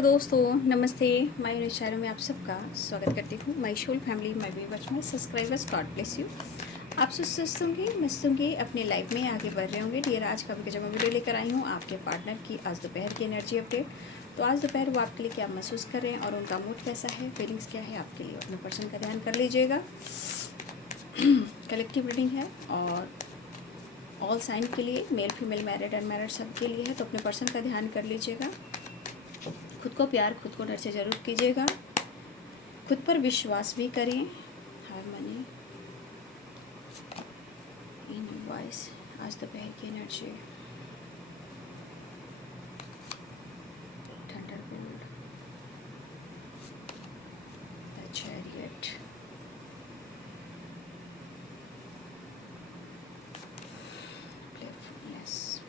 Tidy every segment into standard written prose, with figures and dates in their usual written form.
Hello दोस्तों, नमस्ते। My विचारों में आप सबका स्वागत करती हूँ। My whole family, my viewers, my subscribers, God bless you. आप सुस्त होंगे, मस्त होंगे, अपने लाइफ में आगे बढ़ रहे होंगे। डियर, आज का जब मैं वीडियो लेकर आई हूँ आपके पार्टनर की आज दोपहर की एनर्जी अपडेट। तो आज दोपहर वो आपके लिए क्या महसूस कर रहे हैं और उनका मूड कैसा है, फीलिंग्स क्या है आपके लिए। अपने पर्सन का ध्यान कर लीजिएगा। कलेक्टिव रीडिंग है और ऑल साइन के लिए, मेल फीमेल मैरिड अनमैरिड सब के लिए है। तो अपने पर्सन का ध्यान कर लीजिएगा। खुद को प्यार, खुद को नर्चर जरूर कीजिएगा। खुद पर विश्वास भी करें। हारमनी इन वॉइस आज दोपहर की energy. Thunderbolt, the chariot, playfulness,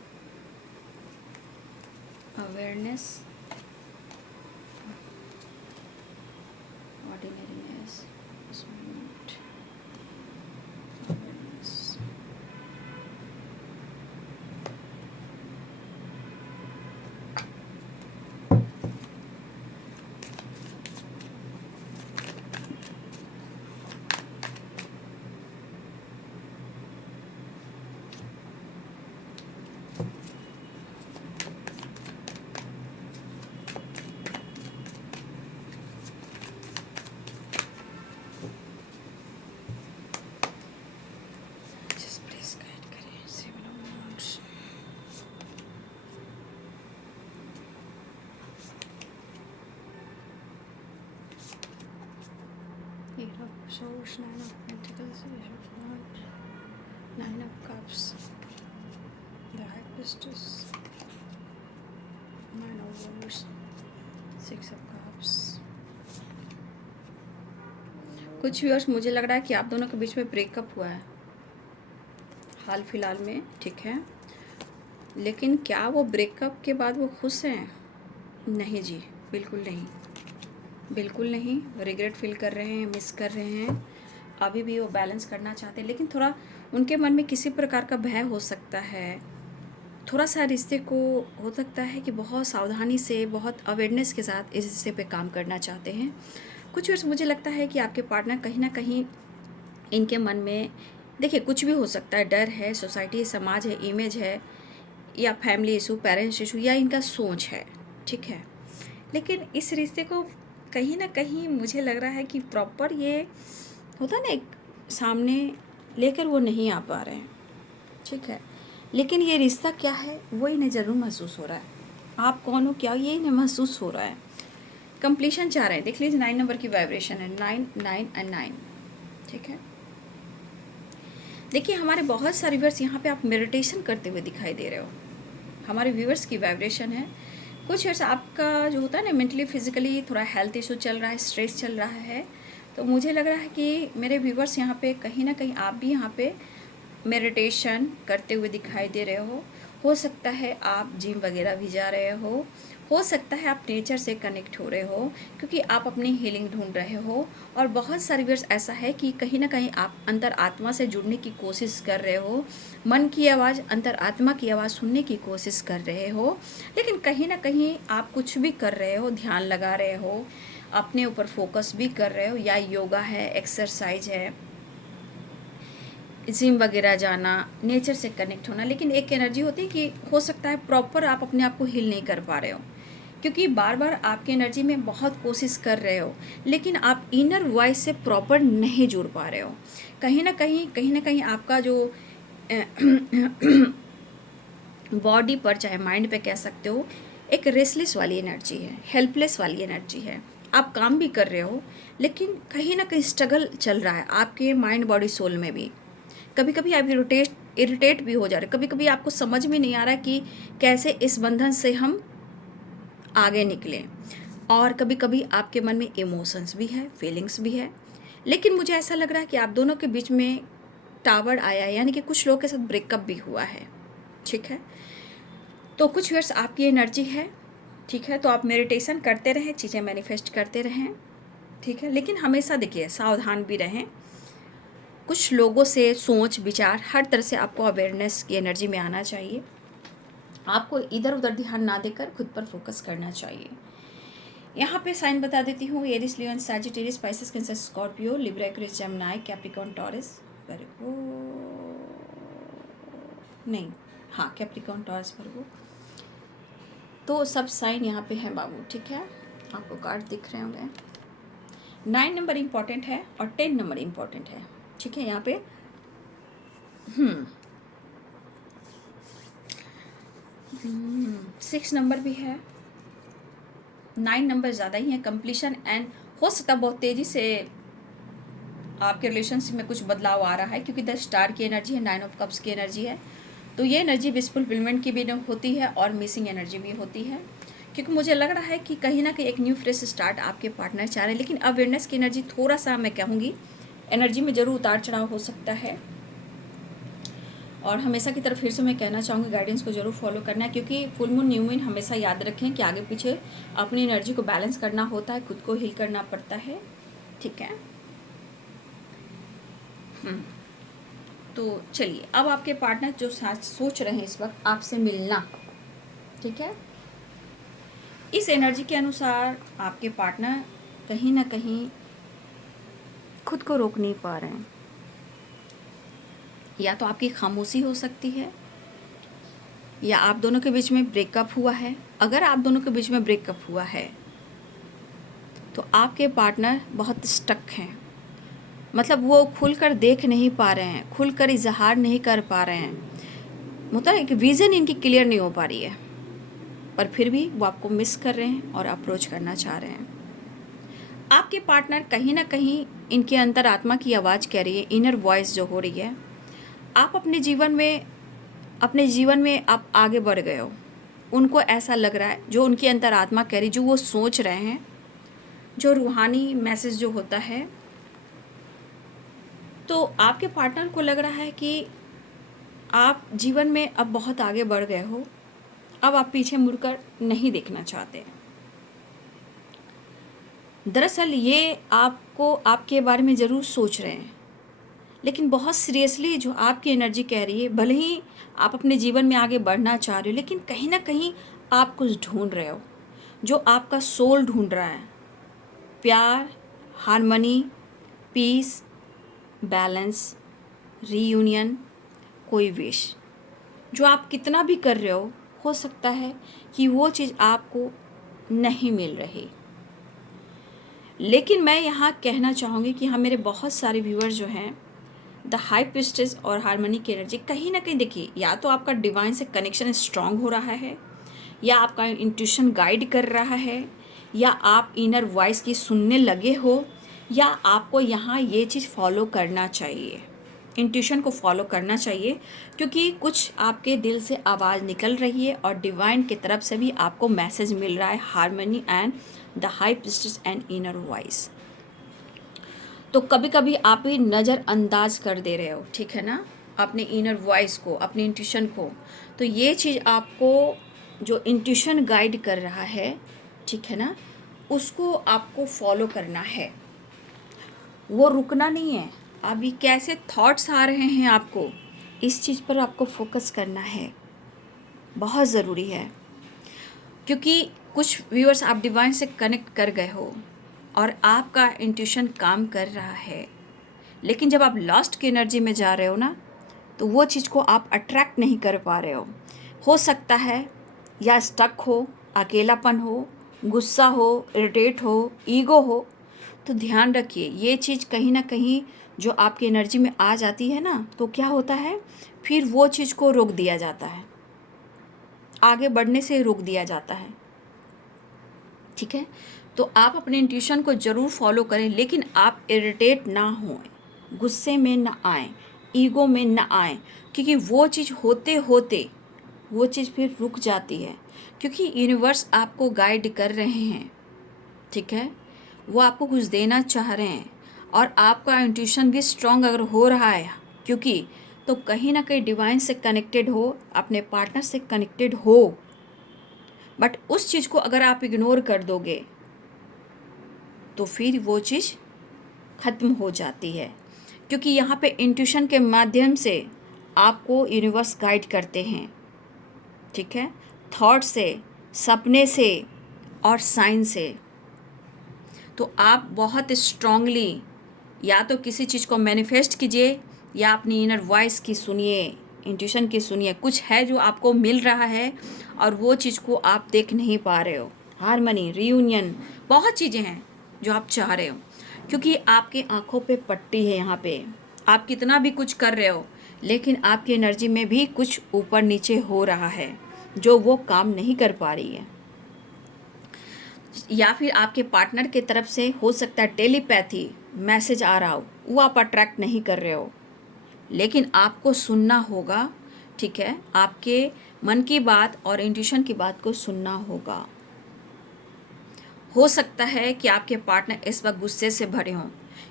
awareness, ordinariness, moment, awareness, just please guide करें 7 of Wands, Eight of Swords, Nine of Pentacles, Eight of Wands, Nine of Cups, the High Priestess, Nine of Wands, Six of Cups। कुछ viewers, मुझे लग रहा है कि आप दोनों के बीच में ब्रेकअप हुआ है हाल फिलहाल में, ठीक है। लेकिन क्या वो ब्रेकअप के बाद वो खुश हैं? नहीं जी, बिल्कुल नहीं, बिल्कुल नहीं। रिग्रेट फील कर रहे हैं, मिस कर रहे हैं। अभी भी वो बैलेंस करना चाहते हैं, लेकिन थोड़ा उनके मन में किसी प्रकार का भय हो सकता है। थोड़ा सा रिश्ते को हो सकता है कि बहुत सावधानी से, बहुत अवेयरनेस के साथ इस रिश्ते पे काम करना चाहते हैं। कुछ वर्ष मुझे लगता है कि आपके पार्टनर कहीं ना कहीं इनके मन में, देखिए कुछ भी हो सकता है, डर है, सोसाइटी, समाज है, इमेज है, या फैमिली इशू, पेरेंट्स इशू, या इनका सोच है, ठीक है। लेकिन इस रिश्ते को कहीं ना कहीं मुझे लग रहा है कि प्रॉपर ये होता है ना, एक सामने लेकर वो नहीं आ पा रहे हैं, ठीक है। लेकिन ये रिश्ता क्या है वो इन्हें ज़रूर महसूस हो रहा है। आप कौन हो, क्या, ये इन्हें महसूस हो रहा है। कंप्लीशन चाह रहे हैं। देख लीजिए 9 नंबर की वाइब्रेशन है, 9 9 एंड 9, ठीक है। देखिए हमारे बहुत सारे व्यूअर्स यहाँ पे आप मेडिटेशन करते हुए दिखाई दे रहे हो। हमारे व्यूअर्स की वाइब्रेशन है। कुछ व्यूअर्स आपका जो होता है ना, मेंटली फिजिकली थोड़ा हेल्थ इशू चल रहा है, स्ट्रेस चल रहा है। तो मुझे लग रहा है कि मेरे व्यूअर्स यहाँ पे कहीं ना कहीं आप भी यहाँ पे मेडिटेशन करते हुए दिखाई दे रहे हो सकता है आप जिम वगैरह भी जा रहे हो सकता है आप नेचर से कनेक्ट हो रहे हो, क्योंकि आप अपनी हीलिंग ढूंढ रहे हो। और बहुत सारी व्यूअर्स ऐसा है कि कहीं ना कहीं आप अंतर आत्मा से जुड़ने की कोशिश कर रहे हो, मन की आवाज़, अंतर आत्मा की आवाज़ सुनने की कोशिश कर रहे हो। लेकिन कहीं ना कहीं आप कुछ भी कर रहे हो, ध्यान लगा रहे हो, अपने ऊपर फोकस भी कर रहे हो, या योगा है, एक्सरसाइज है, जिम वगैरह जाना, नेचर से कनेक्ट होना। लेकिन एक एनर्जी होती है कि हो सकता है प्रॉपर आप अपने आप को हील नहीं कर पा रहे हो, क्योंकि बार बार आपकी एनर्जी में बहुत कोशिश कर रहे हो, लेकिन आप इनर वॉइस से प्रॉपर नहीं जुड़ पा रहे हो। कहीं ना कहीं आपका जो बॉडी पर, चाहे माइंड पे कह सकते हो, एक रेस्टलेस वाली एनर्जी है, हेल्पलेस वाली एनर्जी है। आप काम भी कर रहे हो, लेकिन कहीं ना कहीं स्ट्रगल चल रहा है आपके माइंड, बॉडी, सोल में भी। कभी कभी आप इरिटेट भी हो जा रहे, कभी कभी आपको समझ में नहीं आ रहा कि कैसे इस बंधन से हम आगे निकलें। और कभी कभी आपके मन में इमोशंस भी है, फीलिंग्स भी है। लेकिन मुझे ऐसा लग रहा है कि आप दोनों के बीच में टावर आया है, यानी कि कुछ लोगों के साथ ब्रेकअप भी हुआ है, ठीक है। तो कुछ वर्ष आपकी एनर्जी है, ठीक है। तो आप मेडिटेशन करते रहें, चीज़ें मैनिफेस्ट करते रहें, ठीक है। लेकिन हमेशा देखिए सावधान भी रहें। कुछ लोगों से सोच विचार हर तरह से आपको अवेयरनेस की एनर्जी में आना चाहिए। आपको इधर उधर ध्यान ना देकर खुद पर फोकस करना चाहिए। यहाँ पे साइन बता देती हूँ, Aries, Leo, Sagittarius, spices, Cancer, Scorpio, Libra, Aquarius, Gemini, Capricorn, Taurus, Virgo, नहीं, हाँ कैप्रिकॉर्न, टॉरस, वर्गो। तो सब साइन यहाँ पे हैं बाबू, ठीक है, आपको कार्ड दिख रहे होंगे। 9 नंबर इम्पॉर्टेंट है और 10 नंबर इम्पॉर्टेंट है, ठीक है। यहाँ पे 6 नंबर भी है, 9 नंबर ज़्यादा ही है, कंप्लीशन एंड हो सकता बहुत तेज़ी से आपके रिलेशनशिप में कुछ बदलाव आ रहा है, क्योंकि 10 स्टार की एनर्जी है, 9 ऑफ कप्स की एनर्जी है। तो ये एनर्जी विश फुलफिलमेंट की भी होती है और मिसिंग एनर्जी भी होती है, क्योंकि मुझे लग रहा है कि कहीं ना कहीं एक न्यू फ्रेश स्टार्ट आपके पार्टनर चाह रहे हैं। लेकिन अवेयरनेस की एनर्जी थोड़ा सा, मैं कहूँगी, एनर्जी में ज़रूर उतार चढ़ाव हो सकता है। और हमेशा की तरफ फिर से मैं कहना चाहूँगी, गाइडेंस को ज़रूर फॉलो करना है, क्योंकि फुल मून, न्यू मून हमेशा याद रखें कि आगे पीछे अपनी एनर्जी को बैलेंस करना होता है, खुद को हील करना पड़ता है, ठीक है। तो चलिए, अब आपके पार्टनर जो सोच रहे हैं इस वक्त आपसे मिलना, ठीक है, इस एनर्जी के अनुसार आपके पार्टनर कहीं ना कहीं खुद को रोक नहीं पा रहे हैं। या तो आपकी खामोशी हो सकती है, या आप दोनों के बीच में ब्रेकअप हुआ है। अगर आप दोनों के बीच में ब्रेकअप हुआ है तो आपके पार्टनर बहुत स्टक हैं, मतलब वो खुलकर देख नहीं पा रहे हैं, खुलकर इजहार नहीं कर पा रहे हैं, मतलब एक विज़न इनकी क्लियर नहीं हो पा रही है, पर फिर भी वो आपको मिस कर रहे हैं और अप्रोच करना चाह रहे हैं। आपके पार्टनर कहीं ना कहीं इनके अंतरात्मा की आवाज़ कह रही है, इनर वॉइस जो हो रही है, आप अपने जीवन में आप आगे बढ़ गए हो। उनको ऐसा लग रहा है, जो उनकी अंतरात्मा कह रही, जो वो सोच रहे हैं, जो रूहानी मैसेज जो होता है, तो आपके पार्टनर को लग रहा है कि आप जीवन में अब बहुत आगे बढ़ गए हो, अब आप पीछे मुड़कर नहीं देखना चाहते। दरअसल ये आपको आपके बारे में ज़रूर सोच रहे हैं, लेकिन बहुत सीरियसली जो आपकी एनर्जी कह रही है, भले ही आप अपने जीवन में आगे बढ़ना चाह रहे हो, लेकिन कहीं ना कहीं आप कुछ ढूंढ रहे हो, जो आपका सोल ढूंढ रहा है। प्यार, हार्मनी, पीस, बैलेंस, रीयूनियन, कोई विश, जो आप कितना भी कर रहे हो सकता है कि वो चीज़ आपको नहीं मिल रही। लेकिन मैं यहाँ कहना चाहूँगी कि हाँ, मेरे बहुत सारे व्यूअर्स जो हैं, द हाई प्रिस्टेस और हार्मनी की एनर्जी कहीं ना कहीं, देखिए, या तो आपका डिवाइन से कनेक्शन स्ट्रांग हो रहा है, या आपका इंट्यूशन गाइड कर रहा है, या आप इनर वॉइस की सुनने लगे हो, या आपको यहाँ ये चीज़ फॉलो करना चाहिए, इंट्यूशन को फॉलो करना चाहिए, क्योंकि कुछ आपके दिल से आवाज़ निकल रही है और डिवाइन की तरफ से भी आपको मैसेज मिल रहा है, harmony and the high priestess and inner voice. तो कभी कभी आप ही नज़रअंदाज कर दे रहे हो, ठीक है ना, अपने इनर वॉइस को, अपनी इंट्यूशन को। तो ये चीज़ आपको, जो इंट्यूशन गाइड कर रहा है, ठीक है ना, उसको आपको फॉलो करना है, वो रुकना नहीं है। अभी कैसे थॉट्स आ रहे हैं आपको, इस चीज़ पर आपको फोकस करना है, बहुत ज़रूरी है। क्योंकि कुछ व्यूअर्स आप डिवाइन से कनेक्ट कर गए हो और आपका इंट्यूशन काम कर रहा है, लेकिन जब आप लास्ट की एनर्जी में जा रहे हो ना, तो वो चीज़ को आप अट्रैक्ट नहीं कर पा रहे हो सकता है या स्टक हो, अकेलापन हो, गुस्सा हो, इरिटेट हो, ईगो हो। तो ध्यान रखिए, ये चीज़ कहीं ना कहीं जो आपकी एनर्जी में आ जाती है ना, तो क्या होता है, फिर वो चीज़ को रोक दिया जाता है, आगे बढ़ने से रोक दिया जाता है, ठीक है। तो आप अपने इंट्यूशन को ज़रूर फॉलो करें, लेकिन आप इरिटेट ना हों, गुस्से में ना आएँ, ईगो में ना आएँ, क्योंकि वो चीज़ होते होते वो चीज़ फिर रुक जाती है, क्योंकि यूनिवर्स आपको गाइड कर रहे हैं, ठीक है, वो आपको कुछ देना चाह रहे हैं, और आपका इंट्यूशन भी स्ट्रॉन्ग अगर हो रहा है, क्योंकि तो कहीं ना कहीं डिवाइन से कनेक्टेड हो, अपने पार्टनर से कनेक्टेड हो, बट उस चीज़ को अगर आप इग्नोर कर दोगे तो फिर वो चीज़ ख़त्म हो जाती है, क्योंकि यहाँ पे इंट्यूशन के माध्यम से आपको यूनिवर्स गाइड करते हैं, ठीक है, थॉट से, सपने से और साइन से। तो आप बहुत स्ट्रांगली या तो किसी चीज़ को मैनिफेस्ट कीजिए या अपनी इनर वॉइस की सुनिए, इंट्यूशन की सुनिए। कुछ है जो आपको मिल रहा है और वो चीज़ को आप देख नहीं पा रहे हो। हारमनी, रियूनियन, बहुत चीज़ें हैं जो आप चाह रहे हो, क्योंकि आपकी आंखों पे पट्टी है यहाँ पे। आप कितना भी कुछ कर रहे हो लेकिन आपकी एनर्जी में भी कुछ ऊपर नीचे हो रहा है जो वो काम नहीं कर पा रही है। या फिर आपके पार्टनर की तरफ से हो सकता है टेलीपैथी मैसेज आ रहा हो, वो आप अट्रैक्ट नहीं कर रहे हो, लेकिन आपको सुनना होगा। ठीक है, आपके मन की बात और इंट्यूशन की बात को सुनना होगा। हो सकता है कि आपके पार्टनर इस वक्त गुस्से से भरे हों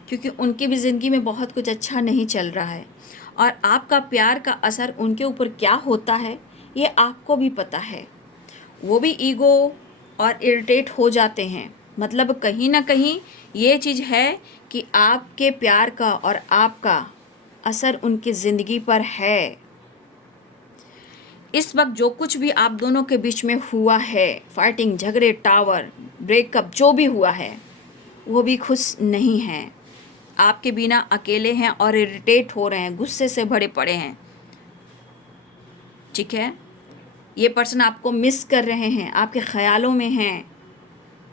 क्योंकि उनकी भी ज़िंदगी में बहुत कुछ अच्छा नहीं चल रहा है और आपका प्यार का असर उनके ऊपर क्या होता है ये आपको भी पता है। वो भी ईगो और इरिटेट हो जाते हैं। मतलब कहीं ना कहीं ये चीज़ है कि आपके प्यार का और आपका असर उनकी ज़िंदगी पर है। इस वक्त जो कुछ भी आप दोनों के बीच में हुआ है, फाइटिंग, झगड़े, टावर, ब्रेकअप, जो भी हुआ है, वो भी खुश नहीं हैं। आपके बिना अकेले हैं और इरिटेट हो रहे हैं, गुस्से से भरे पड़े हैं। ठीक है, ये पर्सन आपको मिस कर रहे हैं, आपके ख्यालों में हैं,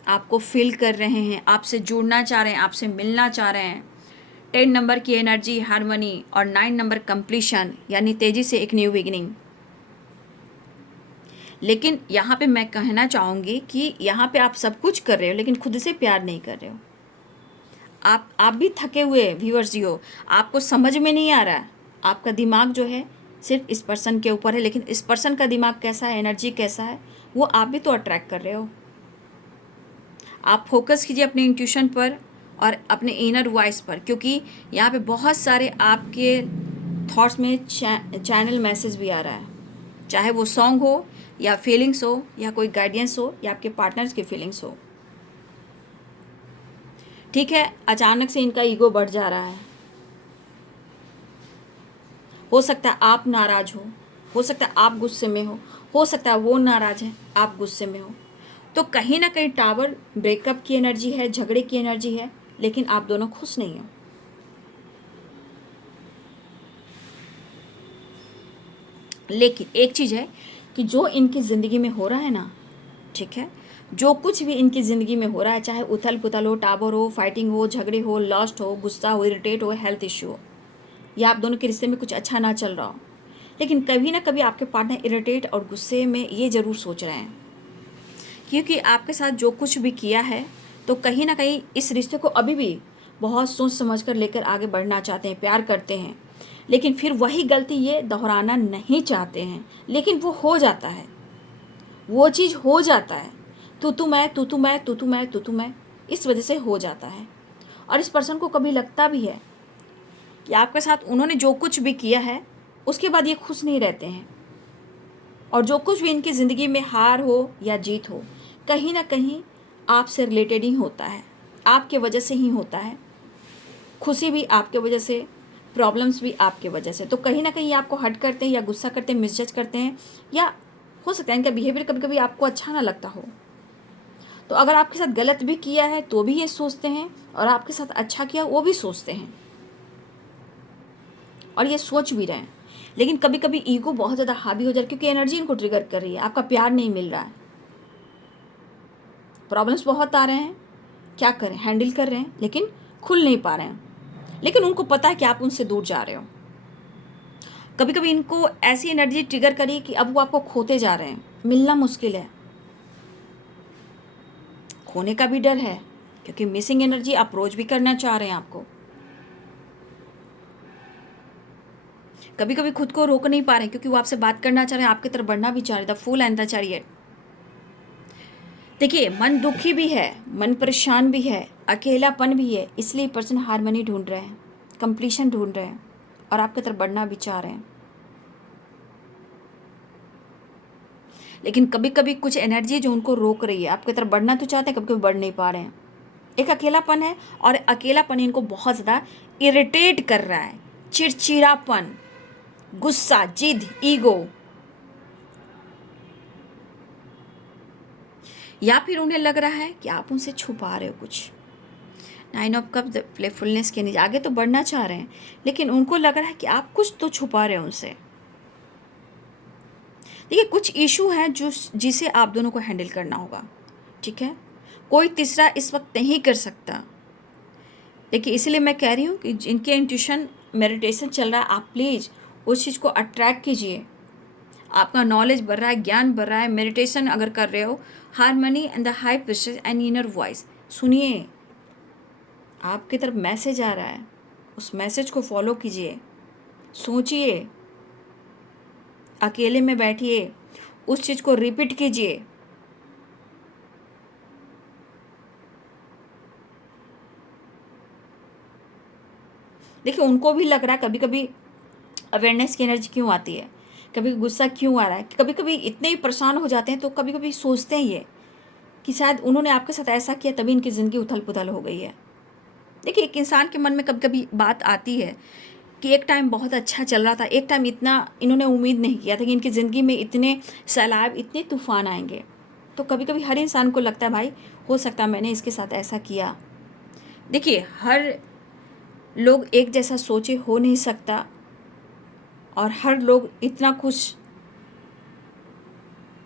आपको फील कर रहे हैं, आपसे जुड़ना चाह रहे हैं, आपसे मिलना चाह रहे हैं। 10 नंबर की एनर्जी हार्मनी और 9 नंबर कंप्लीशन यानी तेज़ी से एक न्यू बिगिनिंग। लेकिन यहाँ पे मैं कहना चाहूँगी कि यहाँ पे आप सब कुछ कर रहे हो लेकिन खुद से प्यार नहीं कर रहे हो। आप भी थके हुए व्यूअर्स जी हो, आपको समझ में नहीं आ रहा है। आपका दिमाग जो है सिर्फ इस पर्सन के ऊपर है, लेकिन इस पर्सन का दिमाग कैसा है, एनर्जी कैसा है, वो आप भी तो अट्रैक्ट कर रहे हो। आप फोकस कीजिए अपने इंट्यूशन पर और अपने इनर वॉइस पर, क्योंकि यहाँ पे बहुत सारे आपके थॉट्स में चैनल मैसेज भी आ रहा है, चाहे वो सॉन्ग हो या फीलिंग्स हो या कोई गाइडेंस हो या आपके पार्टनर्स की फीलिंग्स हो। ठीक है, अचानक से इनका ईगो बढ़ जा रहा है। हो सकता है आप नाराज़ हो सकता है आप गुस्से में हो सकता है वो नाराज़ है, आप गुस्से में हो। तो कहीं ना कहीं टावर ब्रेकअप की एनर्जी है, झगड़े की एनर्जी है, लेकिन आप दोनों खुश नहीं हो। लेकिन एक चीज़ है कि जो इनकी ज़िंदगी में हो रहा है ना, ठीक है, जो कुछ भी इनकी ज़िंदगी में हो रहा है, चाहे उथल पुथल हो, टावर हो, फाइटिंग हो, झगड़े हो, लॉस्ट हो, गुस्सा हो, इरिटेट हो, हेल्थ इश्यू हो, या आप दोनों के रिश्ते में कुछ अच्छा ना चल रहा हो, लेकिन कभी ना कभी आपके पार्टनर इरिटेट और गुस्से में ये ज़रूर सोच रहे हैं, क्योंकि आपके साथ जो कुछ भी किया है तो कहीं ना कहीं इस रिश्ते को अभी भी बहुत सोच समझ कर लेकर आगे बढ़ना चाहते हैं, प्यार करते हैं, लेकिन फिर वही गलती ये दोहराना नहीं चाहते हैं। लेकिन वो हो जाता है, वो चीज़ हो जाता है, तू मैं, तू मैं, तू मैं, इस वजह से हो जाता है। और इस पर्सन को कभी लगता भी है कि आपके साथ उन्होंने जो कुछ भी किया है उसके बाद ये खुश नहीं रहते हैं, और जो कुछ भी इनकी ज़िंदगी में हार हो या जीत हो, कहीं ना कहीं आपसे रिलेटेड ही होता है, आपके वजह से ही होता है। खुशी भी आपके वजह से, प्रॉब्लम्स भी आपके वजह से। तो कहीं ना कहीं आपको हर्ट करते हैं या गुस्सा करते हैं, मिसजज करते हैं, या हो सकता है इनका बिहेवियर कभी कभी आपको अच्छा ना लगता हो। तो अगर आपके साथ गलत भी किया है तो भी ये सोचते हैं, और आपके साथ अच्छा किया वो भी सोचते हैं, और ये सोच भी रहे हैं। लेकिन कभी कभी ईगो बहुत ज़्यादा हावी हो जाए, क्योंकि एनर्जी इनको ट्रिगर कर रही है, आपका प्यार नहीं मिल रहा है, प्रॉब्लम्स बहुत आ रहे हैं, क्या करें, हैंडल कर रहे हैं लेकिन खुल नहीं पा रहे हैं। लेकिन उनको पता है कि आप उनसे दूर जा रहे हो। कभी कभी इनको ऐसी एनर्जी ट्रिगर करी कि अब वो आपको खोते जा रहे हैं, मिलना मुश्किल है, खोने का भी डर है, क्योंकि मिसिंग एनर्जी अप्रोच भी करना चाह रहे हैं आपको। कभी कभी खुद को रोक नहीं पा रहे हैं, क्योंकि वो आपसे बात करना चाह रहे हैं, आपकी तरफ बढ़ना भी चाह रहे हैं। The fool and the chariot. देखिए, मन दुखी भी है, मन परेशान भी है, अकेलापन भी है, इसलिए पर्सन हार्मनी ढूंढ रहे हैं, कंप्लीशन ढूंढ रहे हैं, और आपकी तरफ बढ़ना भी चाह रहे हैं। लेकिन कभी कभी कुछ एनर्जी जो उनको रोक रही है, आपकी तरफ बढ़ना तो चाहते हैं, कभी कभी बढ़ नहीं पा रहे हैं। एक अकेलापन है, और अकेलापन इनको बहुत ज़्यादा इरिटेट कर रहा है, चिड़चिड़ापन, गुस्सा, जिद, ईगो, या फिर उन्हें लग रहा है कि आप उनसे छुपा रहे हो कुछ, नाइन ऑफ कप प्लेफुलनेस के नीचे आगे तो बढ़ना चाह रहे हैं, लेकिन उनको लग रहा है कि आप कुछ तो छुपा रहे हो उनसे। देखिए कुछ इशू है जो जिसे आप दोनों को हैंडल करना होगा, ठीक है। कोई तीसरा इस वक्त नहीं कर सकता। देखिए इसलिए मैं कह रही हूँ कि जिनके इंट्यूशन मेडिटेशन चल रहा है, आप प्लीज़ उस चीज़ को अट्रैक्ट कीजिए। आपका नॉलेज बढ़ रहा है, ज्ञान बढ़ रहा है, मेडिटेशन अगर कर रहे हो, harmony and the high pressure and inner voice सुनिए, आपकी तरफ मैसेज आ रहा है, उस मैसेज को फॉलो कीजिए। सोचिए, अकेले में बैठिए, उस चीज़ को रिपीट कीजिए। देखिए उनको भी लग रहा है, कभी कभी अवेयरनेस की एनर्जी क्यों आती है, कभी गुस्सा क्यों आ रहा है, कभी कभी इतने ही परेशान हो जाते हैं तो कभी कभी सोचते हैं ये कि शायद उन्होंने आपके साथ ऐसा किया तभी इनकी ज़िंदगी उथल पुथल हो गई है। देखिए एक इंसान के मन में कभी कभी बात आती है कि एक टाइम बहुत अच्छा चल रहा था, एक टाइम इतना इन्होंने उम्मीद नहीं किया था कि इनकी ज़िंदगी में इतने सैलाब, इतने तूफान आएंगे। तो कभी कभी हर इंसान को लगता है भाई हो सकता है मैंने इसके साथ ऐसा किया। देखिए हर लोग एक जैसा सोचे हो नहीं सकता, और हर लोग इतना कुछ,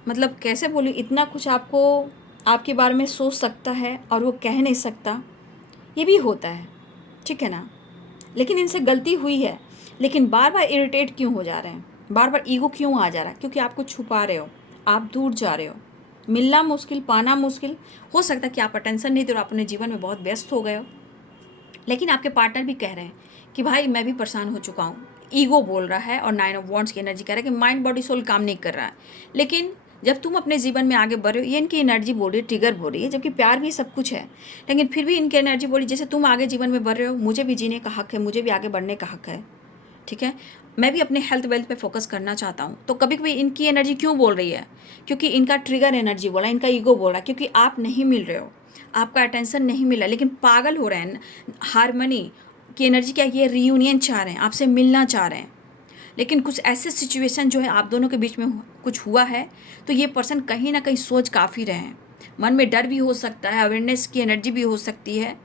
मतलब कैसे बोलूँ, इतना कुछ आपको आपके बारे में सोच सकता है और वो कह नहीं सकता, ये भी होता है, ठीक है ना। लेकिन इनसे गलती हुई है, लेकिन बार बार इरिटेट क्यों हो जा रहे हैं, बार बार ईगो क्यों आ जा रहा है, क्योंकि आपको छुपा रहे हो, आप दूर जा रहे हो, मिलना मुश्किल, पाना मुश्किल। हो सकता है कि आप अटेंशन नहीं दे रहे हो, अपने जीवन में बहुत व्यस्त हो गए हो, लेकिन आपके पार्टनर भी कह रहे हैं कि भाई मैं भी परेशान हो चुका हूँ। ईगो बोल रहा है और नाइन ऑफ वॉन्ड्स की एनर्जी कह रहा है कि माइंड बॉडी सोल काम नहीं कर रहा है। लेकिन जब तुम अपने जीवन में आगे बढ़ रहे हो, ये इनकी एनर्जी बोल रही है, ट्रिगर बोल रही है, जबकि प्यार भी सब कुछ है, लेकिन फिर भी इनकी एनर्जी बोल रही है जैसे तुम आगे जीवन में बढ़ रहे हो, मुझे भी जीने का हक है, मुझे भी आगे बढ़ने का हक है, ठीक है। मैं भी अपने हेल्थ वेल्थ पे फोकस करना चाहता हूँ। तो कभी कभी इनकी एनर्जी क्यों बोल रही है, क्योंकि इनका ट्रिगर एनर्जी बोला, इनका ईगो बोल रहा है, क्योंकि आप नहीं मिल रहे हो, आपका अटेंशन नहीं मिला, लेकिन पागल हो रहे हैं। हारमनी की एनर्जी क्या, ये रीयूनियन चाह रहे हैं, आपसे मिलना चाह रहे हैं, लेकिन कुछ ऐसे सिचुएशन जो है आप दोनों के बीच में कुछ हुआ है, तो ये पर्सन कहीं ना कहीं सोच काफ़ी रहे हैं। मन में डर भी हो सकता है, अवेयरनेस की एनर्जी भी हो सकती है,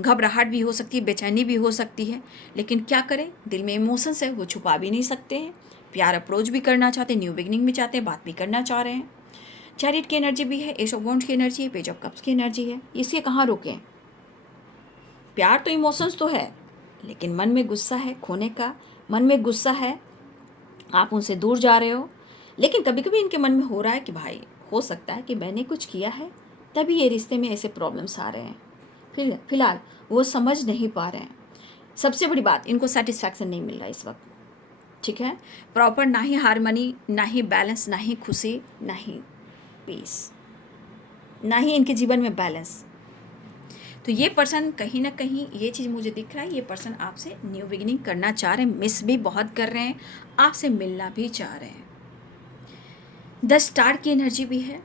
घबराहट भी हो सकती है, बेचैनी भी हो सकती है, लेकिन क्या करें, दिल में इमोशंस है, वो छुपा भी नहीं सकते हैं। प्यार अप्रोच भी करना चाहते हैं, न्यू बिगनिंग भी चाहते हैं, बात भी करना चाह रहे हैं। चैरिट की एनर्जी भी है, एस ऑफ वॉन्ड्स की एनर्जी है, पेज ऑफ कप्स की एनर्जी है। इसके कहाँ रुकें, प्यार तो इमोशंस तो है, लेकिन मन में गुस्सा है खोने का, मन में गुस्सा है, आप उनसे दूर जा रहे हो। लेकिन कभी कभी इनके मन में हो रहा है कि भाई हो सकता है कि मैंने कुछ किया है तभी ये रिश्ते में ऐसे प्रॉब्लम्स आ रहे हैं। फिलहाल वो समझ नहीं पा रहे हैं। सबसे बड़ी बात, इनको सेटिस्फैक्शन नहीं मिल रहा इस वक्त, ठीक है। प्रॉपर ना ही हारमनी, ना ही बैलेंस, ना ही खुशी, ना ही पीस, ना ही इनके जीवन में बैलेंस। तो ये पर्सन कहीं ना कहीं, ये चीज़ मुझे दिख रहा है, ये पर्सन आपसे न्यू बिगिनिंग करना चाह रहे हैं, मिस भी बहुत कर रहे हैं, आपसे मिलना भी चाह रहे हैं। 10 स्टार की एनर्जी भी है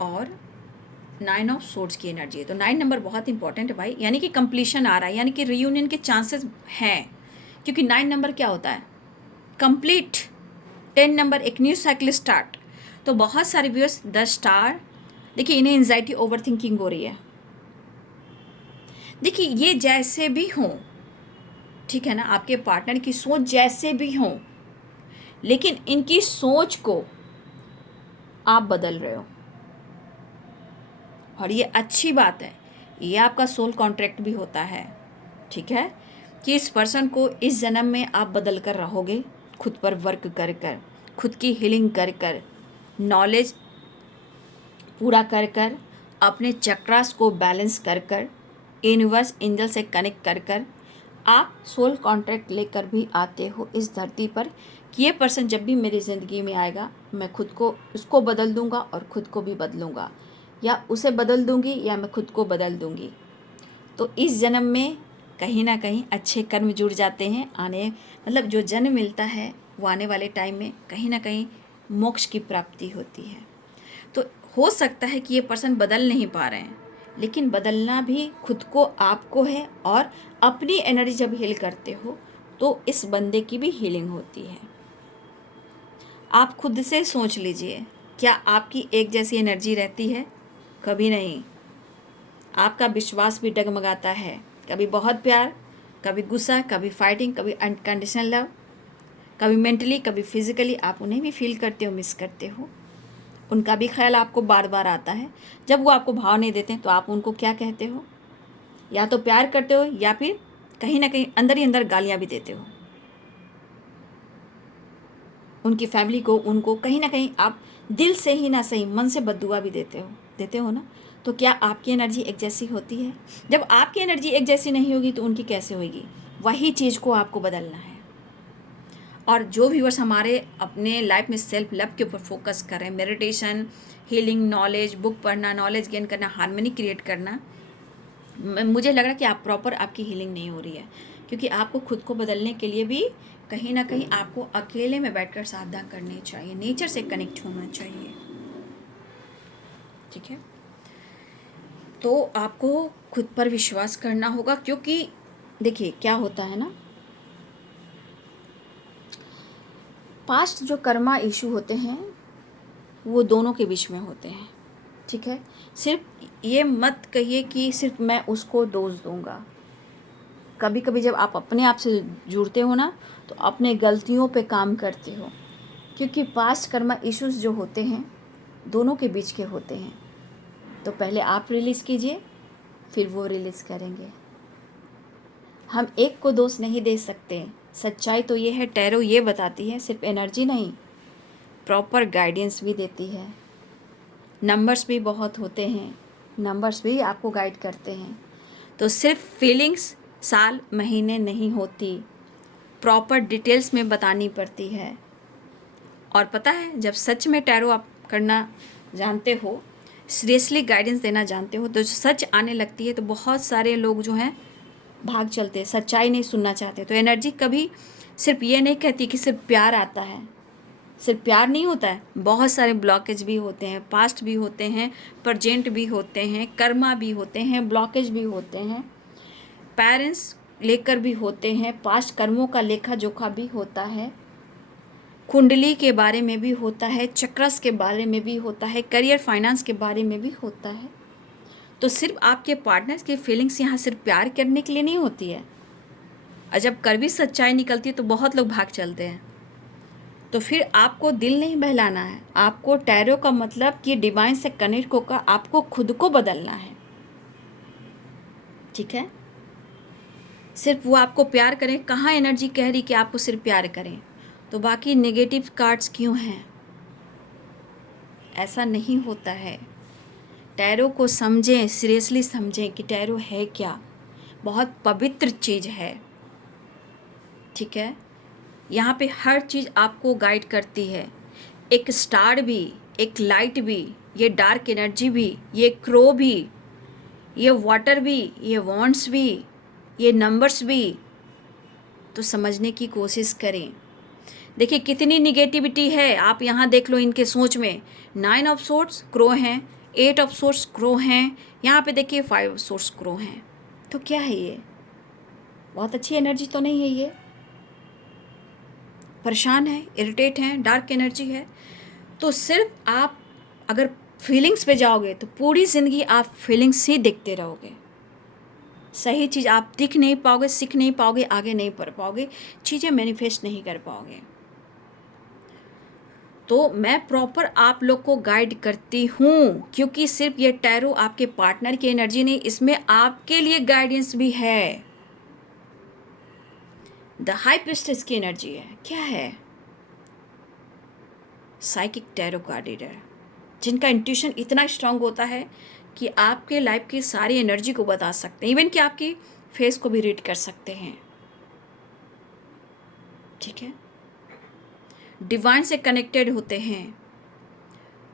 और 9 ऑफ सोर्ड्स की एनर्जी है। तो 9 नंबर बहुत इंपॉर्टेंट है भाई, यानी कि कंप्लीशन आ रहा है, यानी कि रियूनियन के चांसेस हैं, क्योंकि 9 नंबर क्या होता है, कंप्लीट। 10 नंबर एक न्यू साइकिल स्टार्ट। तो बहुत सारे व्यूअर्स 10 स्टार, देखिए इन्हें एंजाइटी ओवर थिंकिंग हो रही है। देखिए ये जैसे भी हों, ठीक है ना, आपके पार्टनर की सोच जैसे भी हों, लेकिन इनकी सोच को आप बदल रहे हो, और ये अच्छी बात है। ये आपका सोल कॉन्ट्रैक्ट भी होता है, ठीक है, कि इस पर्सन को इस जन्म में आप बदल कर रहोगे, खुद पर वर्क कर कर, खुद की हीलिंग कर कर, नॉलेज पूरा कर कर, अपने चक्रास को बैलेंस कर कर, यूनिवर्स एंजल से कनेक्ट कर कर, आप सोल कॉन्ट्रैक्ट लेकर भी आते हो इस धरती पर कि ये पर्सन जब भी मेरी ज़िंदगी में आएगा, मैं खुद को उसको बदल दूंगा और खुद को भी बदलूंगा, या उसे बदल दूंगी या मैं खुद को बदल दूंगी। तो इस जन्म में कहीं ना कहीं अच्छे कर्म जुड़ जाते हैं, आने मतलब जो जन्म मिलता है वो आने वाले टाइम में कहीं ना कहीं मोक्ष की प्राप्ति होती है। तो हो सकता है कि ये पर्सन बदल नहीं पा रहे हैं, लेकिन बदलना भी खुद को आपको है, और अपनी एनर्जी जब हील करते हो तो इस बंदे की भी हीलिंग होती है। आप खुद से सोच लीजिए, क्या आपकी एक जैसी एनर्जी रहती है? कभी नहीं। आपका विश्वास भी डगमगाता है, कभी बहुत प्यार, कभी गुस्सा, कभी फाइटिंग, कभी अनकंडीशनल लव, कभी मेंटली, कभी फिजिकली आप उन्हें भी फील करते हो, मिस करते हो। उनका भी ख्याल आपको बार बार आता है। जब वो आपको भाव नहीं देते तो आप उनको क्या कहते हो? या तो प्यार करते हो या फिर कहीं ना कहीं अंदर ही अंदर गालियाँ भी देते हो। उनकी फैमिली को, उनको कहीं ना कहीं आप दिल से ही ना सही मन से बद्दुआ भी देते हो ना। तो क्या आपकी एनर्जी एक जैसी होती है? जब आपकी एनर्जी एक जैसी नहीं होगी तो उनकी कैसे होगी? वही चीज़ को आपको बदलना है। और जो व्यूअर्स हमारे अपने लाइफ में सेल्फ लव के ऊपर फोकस कर रहे हैं, मेडिटेशन, हीलिंग, नॉलेज, बुक पढ़ना, नॉलेज गेन करना, हार्मनी क्रिएट करना, मुझे लग रहा है कि आप प्रॉपर आपकी हीलिंग नहीं हो रही है, क्योंकि आपको खुद को बदलने के लिए भी कहीं ना कहीं आपको अकेले में बैठकर साधना करनी चाहिए, नेचर से कनेक्ट होना चाहिए। ठीक है, तो आपको खुद पर विश्वास करना होगा, क्योंकि देखिए क्या होता है ना, पास्ट जो कर्मा इशू होते हैं वो दोनों के बीच में होते हैं। ठीक है, सिर्फ ये मत कहिए कि सिर्फ मैं उसको दोष दूंगा। कभी कभी जब आप अपने आप से जुड़ते हो ना तो अपने गलतियों पे काम करते हो, क्योंकि पास्ट कर्मा इश्यूज जो होते हैं दोनों के बीच के होते हैं। तो पहले आप रिलीज़ कीजिए, फिर वो रिलीज़ करेंगे। हम एक को दोष नहीं दे सकते। सच्चाई तो ये है, टैरो ये बताती है, सिर्फ एनर्जी नहीं, प्रॉपर गाइडेंस भी देती है। नंबर्स भी बहुत होते हैं, नंबर्स भी आपको गाइड करते हैं। तो सिर्फ फीलिंग्स साल महीने नहीं होती, प्रॉपर डिटेल्स में बतानी पड़ती है। और पता है, जब सच में टैरो आप करना जानते हो, सीरियसली गाइडेंस देना जानते हो, तो सच आने लगती है तो बहुत सारे लोग जो हैं भाग चलते हैं, सच्चाई नहीं सुनना चाहते। तो एनर्जी कभी सिर्फ ये नहीं कहती कि सिर्फ प्यार आता है, सिर्फ प्यार नहीं होता है, बहुत सारे ब्लॉकेज भी होते हैं, पास्ट भी होते हैं, प्रेजेंट भी होते हैं, कर्मा भी होते हैं, ब्लॉकेज भी होते हैं, पेरेंट्स लेकर भी होते हैं, पास्ट कर्मों का लेखा जोखा भी होता है, कुंडली के बारे में भी होता है, चक्रस के बारे में भी होता है, करियर फाइनेंस के बारे में भी होता है। तो सिर्फ आपके पार्टनर्स की फीलिंग्स यहाँ सिर्फ प्यार करने के लिए नहीं होती है, और जब कड़वी सच्चाई निकलती है तो बहुत लोग भाग चलते हैं। तो फिर आपको दिल नहीं बहलाना है, आपको टैरो का मतलब कि डिवाइन से कनेक्ट होकर आपको खुद को बदलना है। ठीक है, सिर्फ वो आपको प्यार करें, कहाँ एनर्जी कह रही कि आपको सिर्फ प्यार करें, तो बाकी नेगेटिव कार्ड्स क्यों हैं? ऐसा नहीं होता है। टैरो को समझें, सीरियसली समझें कि टैरो है क्या, बहुत पवित्र चीज़ है। ठीक है, यहाँ पे हर चीज़ आपको गाइड करती है, एक स्टार भी, एक लाइट भी, ये डार्क एनर्जी भी, ये क्रो भी, ये वाटर भी, ये वॉन्ड्स भी, ये नंबर्स भी। तो समझने की कोशिश करें। देखिए कितनी निगेटिविटी है, आप यहाँ देख लो इनके सोच में। 9 ऑफ सोर्ट्स क्रो हैं, 8 ऑफ सोर्ट्स क्रो हैं, यहाँ पे देखिए 5 ऑफ सोर्ट्स क्रो हैं। तो क्या है ये? बहुत अच्छी एनर्जी तो नहीं है ये। परेशान है, इरिटेट हैं, डार्क एनर्जी है। तो सिर्फ आप अगर फीलिंग्स पे जाओगे तो पूरी ज़िंदगी आप फीलिंग्स ही देखते रहोगे। सही चीज़ आप दिख नहीं पाओगे, सीख नहीं पाओगे, आगे नहीं बढ़ पाओगे, चीज़ें मैनिफेस्ट नहीं कर पाओगे। तो मैं प्रॉपर आप लोग को गाइड करती हूँ, क्योंकि सिर्फ ये टैरो आपके पार्टनर की एनर्जी नहीं, इसमें आपके लिए गाइडेंस भी है। द हाई प्रिस्टेस की एनर्जी है। क्या है? साइकिक टैरो कार्ड रीडर, जिनका इंट्यूशन इतना स्ट्रांग होता है कि आपके लाइफ की सारी एनर्जी को बता सकते हैं, इवन कि आपकी फेस को भी रीड कर सकते हैं। ठीक है, डिवाइन से कनेक्टेड होते हैं,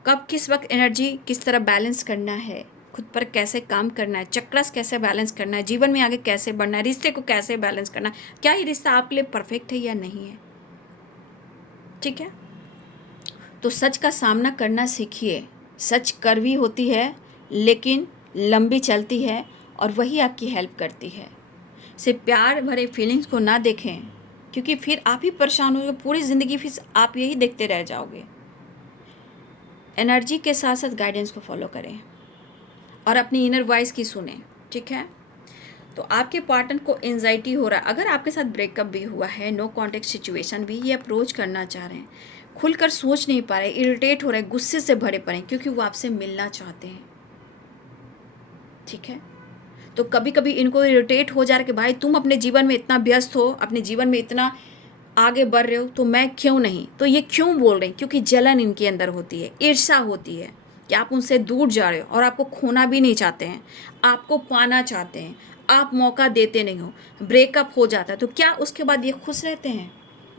कब किस वक्त एनर्जी किस तरह बैलेंस करना है, खुद पर कैसे काम करना है, चक्रस कैसे बैलेंस करना है, जीवन में आगे कैसे बढ़ना है, रिश्ते को कैसे बैलेंस करना है, क्या ये रिश्ता आपके लिए परफेक्ट है या नहीं है। ठीक है, तो सच का सामना करना सीखिए। सच कड़वी होती है लेकिन लंबी चलती है, और वही आपकी हेल्प करती है। सिर्फ प्यार भरे फीलिंग्स को ना देखें, क्योंकि फिर आप ही परेशान होंगे पूरी ज़िंदगी, फिर आप यही देखते रह जाओगे। एनर्जी के साथ साथ गाइडेंस को फॉलो करें और अपनी इनर वॉइस की सुने। ठीक है, तो आपके पार्टनर को एंजाइटी हो रहा है। अगर आपके साथ ब्रेकअप भी हुआ है, नो कॉन्टेक्ट सिचुएशन भी, ये अप्रोच करना चाह रहे हैं, खुलकर सोच नहीं पा रहे, इरिटेट हो रहे हैं, गुस्से से भरे पड़े हैं, क्योंकि वो आपसे मिलना चाहते हैं। ठीक है, तो कभी कभी इनको इरिटेट हो जा रहा है कि भाई तुम अपने जीवन में इतना व्यस्त हो, अपने जीवन में इतना आगे बढ़ रहे हो, तो मैं क्यों नहीं। तो ये क्यों बोल रहे हैं, क्योंकि जलन इनके अंदर होती है, ईर्ष्या होती है कि आप उनसे दूर जा रहे हो और आपको खोना भी नहीं चाहते हैं, आपको पाना चाहते हैं, आप मौका देते नहीं हो, ब्रेकअप हो जाता है, तो क्या उसके बाद ये खुश रहते हैं?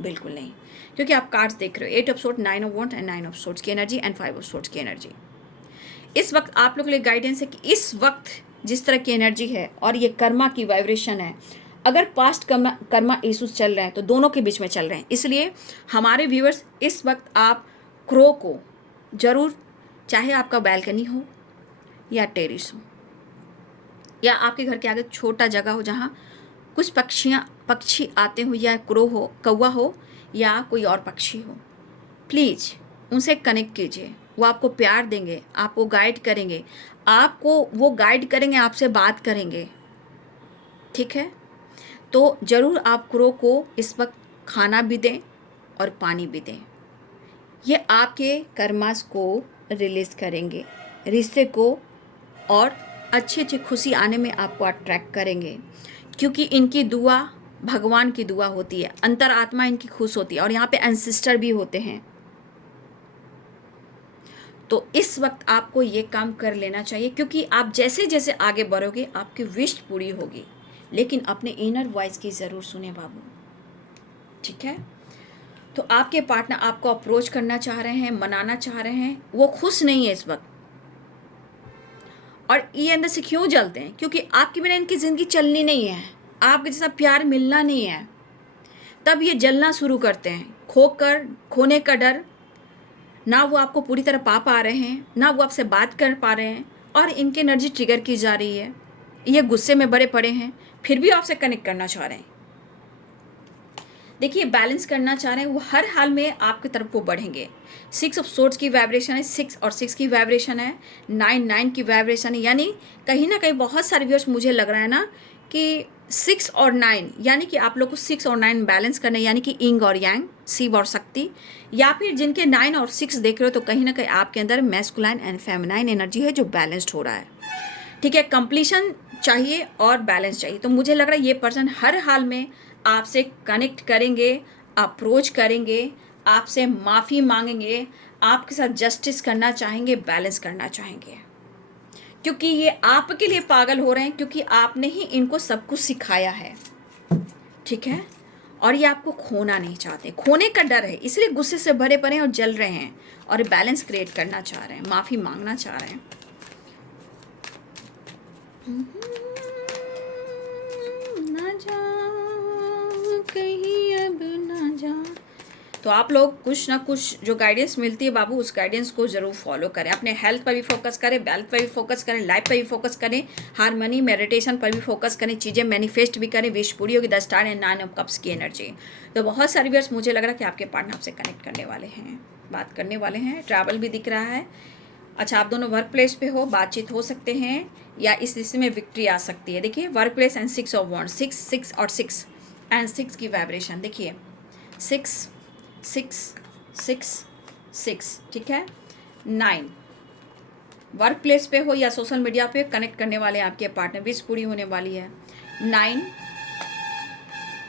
बिल्कुल नहीं, क्योंकि आप कार्ड्स देख रहे हो, 8 of swords, 9 of wands and 9 of swords की एनर्जी एंड 5 ऑफ सोर्ड्स की एनर्जी। इस वक्त आप लोग के लिए गाइडेंस है कि इस वक्त जिस तरह की एनर्जी है और ये कर्मा की वाइब्रेशन है, अगर पास्ट कर्मा इश्यूज चल रहे हैं तो दोनों के बीच में चल रहे हैं। इसलिए हमारे व्यूअर्स, इस वक्त आप क्रो को जरूर, चाहे आपका बैल्कनी हो या टेरिस हो या आपके घर के आगे छोटा जगह हो जहाँ कुछ पक्षी आते हो, या क्रो हो, कौवा हो या कोई और पक्षी हो, प्लीज़ उनसे कनेक्ट कीजिए। वो आपको प्यार देंगे, आपको गाइड करेंगे, आपको वो गाइड करेंगे, आपसे बात करेंगे। ठीक है, तो ज़रूर आप क्रो को इस वक्त खाना भी दें और पानी भी दें। ये आपके कर्मास को रिलीज़ करेंगे, रिश्ते को और अच्छी अच्छी खुशी आने में आपको अट्रैक्ट करेंगे, क्योंकि इनकी दुआ भगवान की दुआ होती है, अंतरात्मा इनकी खुश होती है और यहाँ पे एंसेस्टर भी होते हैं। तो इस वक्त आपको ये काम कर लेना चाहिए, क्योंकि आप जैसे जैसे आगे बढ़ोगे आपकी विश पूरी होगी, लेकिन अपने इनर वॉइस की ज़रूर सुने बाबू। ठीक है, तो आपके पार्टनर आपको अप्रोच करना चाह रहे हैं, मनाना चाह रहे हैं, वो खुश नहीं है इस वक्त। और ये अंदर से क्यों जलते हैं? क्योंकि आपके बिना इनकी ज़िंदगी चलनी नहीं है, आपके जैसा प्यार मिलना नहीं है, तब ये जलना शुरू करते हैं। खोने का डर, ना वो आपको पूरी तरह पा पा रहे हैं, ना वो आपसे बात कर पा रहे हैं, और इनकी एनर्जी ट्रिगर की जा रही है, ये गुस्से में बड़े पड़े हैं, फिर भी आपसे कनेक्ट करना चाह रहे हैं। देखिए, बैलेंस करना चाह रहे हैं, वो हर हाल में आपकी तरफ वो बढ़ेंगे। 6 ऑफ सोर्ड्स की वाइब्रेशन है, 6 और 6 की वाइब्रेशन है, 9 की वाइब्रेशन है, यानी कहीं ना कहीं बहुत सारे व्यूअर्स, मुझे लग रहा है ना कि 6 और 9, यानी कि आप लोग को 6 और 9 बैलेंस करना है, यानी कि इंग और यांग, शिव और शक्ति, या फिर जिनके 9 और 6 देख रहे हो, तो कहीं ना कहीं आपके अंदर मैस्कुलाइन एंड फेमिनाइन एनर्जी है जो बैलेंस्ड हो रहा है। ठीक है, कंप्लीशन चाहिए और बैलेंस चाहिए। तो मुझे लग रहा है ये पर्सन हर हाल में आपसे कनेक्ट करेंगे, अप्रोच करेंगे, आपसे माफ़ी मांगेंगे, आपके साथ जस्टिस करना चाहेंगे, बैलेंस करना चाहेंगे, क्योंकि ये आपके लिए पागल हो रहे हैं, क्योंकि आपने ही इनको सब कुछ सिखाया है। ठीक है, और ये आपको खोना नहीं चाहते, खोने का डर है, इसलिए गुस्से से भरे पड़े हैं और जल रहे हैं, और बैलेंस क्रिएट करना चाह रहे हैं, माफ़ी मांगना चाह रहे हैं। ना जा कहीं अब ना जा। तो आप लोग कुछ ना कुछ जो गाइडेंस मिलती है बाबू, उस गाइडेंस को ज़रूर फॉलो करें। अपने हेल्थ पर भी फोकस करें, वेल्थ पर भी फोकस करें, लाइफ पर भी फोकस करें, हारमनी मेडिटेशन पर भी फोकस करें, चीज़ें मैनिफेस्ट भी करें, विश पूरी होगी। 10 स्टार एंड 9 ऑफ कप्स की एनर्जी। तो बहुत सारे व्यूअर्स, मुझे लग रहा है कि आपके पार्टनर आपसे कनेक्ट करने वाले हैं, बात करने वाले हैं, ट्रैवल भी दिख रहा है। अच्छा, आप दोनों वर्क प्लेस पे हो, बातचीत हो सकते हैं, या इस रिश्ते में विक्ट्री आ सकती है। देखिए, work place and 6 of wands, 6 और 6 एंड 6 की वाइब्रेशन देखिए, 6 6 6 6। ठीक है, 9 वर्क प्लेस पे हो या सोशल मीडिया पे कनेक्ट करने वाले आपके पार्टनर, विश पूरी होने वाली है। 9,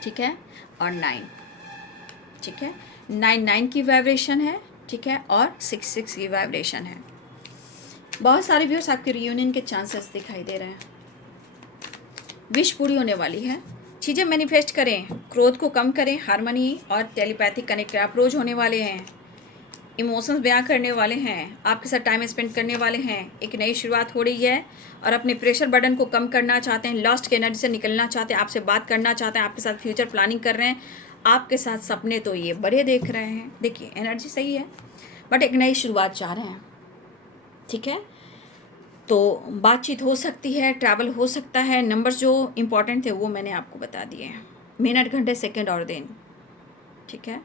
ठीक है, और 9, ठीक है, 9 की वाइब्रेशन है, ठीक है, और 6 की वाइब्रेशन है। बहुत सारे व्यूअर्स, आपके रियूनियन के चांसेस दिखाई दे रहे हैं, विश पूरी होने वाली है। चीज़ें मैनिफेस्ट करें, क्रोध को कम करें, हार्मनी और टेलीपैथी कनेक्ट करें। अप्रोच होने वाले हैं, इमोशंस बयां करने वाले हैं, आपके साथ टाइम स्पेंड करने वाले हैं, एक नई शुरुआत हो रही है, और अपने प्रेशर बर्डन को कम करना चाहते हैं, लॉस्ट की एनर्जी से निकलना चाहते हैं, आपसे बात करना चाहते हैं, आपके साथ फ्यूचर प्लानिंग कर रहे हैं, आपके साथ सपने तो ये बड़े देख रहे हैं। देखिए, एनर्जी सही है, बट एक नई शुरुआत चाह रहे हैं। ठीक है, तो बातचीत हो सकती है, ट्रैवल हो सकता है। नंबर्स जो इम्पोर्टेंट थे वो मैंने आपको बता दिए हैं, मिनट, घंटे, सेकंड और दिन। ठीक है,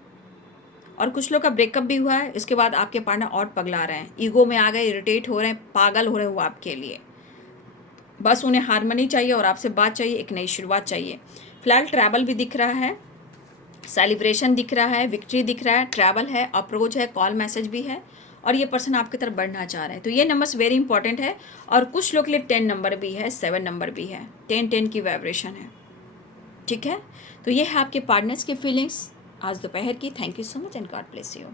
और कुछ लोग का ब्रेकअप भी हुआ है, इसके बाद आपके पार्टनर और पगला रहे हैं, ईगो में आ गए, इरिटेट हो रहे हैं, पागल हो रहे हैं वो आपके लिए। बस उन्हें हारमनी चाहिए और आपसे बात चाहिए, एक नई शुरुआत चाहिए। फिलहाल ट्रैवल भी दिख रहा है, सेलिब्रेशन दिख रहा है, विक्ट्री दिख रहा है, ट्रैवल है, अप्रोच है, कॉल मैसेज भी है और ये पर्सन आपकी तरफ बढ़ना चाह रहे हैं। तो ये नंबर्स वेरी इंपॉर्टेंट है और कुछ लोग के लिए 10 नंबर भी है, 7 नंबर भी है, 10 की वाइब्रेशन है। ठीक है, तो ये है आपके पार्टनर्स की फीलिंग्स आज दोपहर की। Thank you so much and God bless you.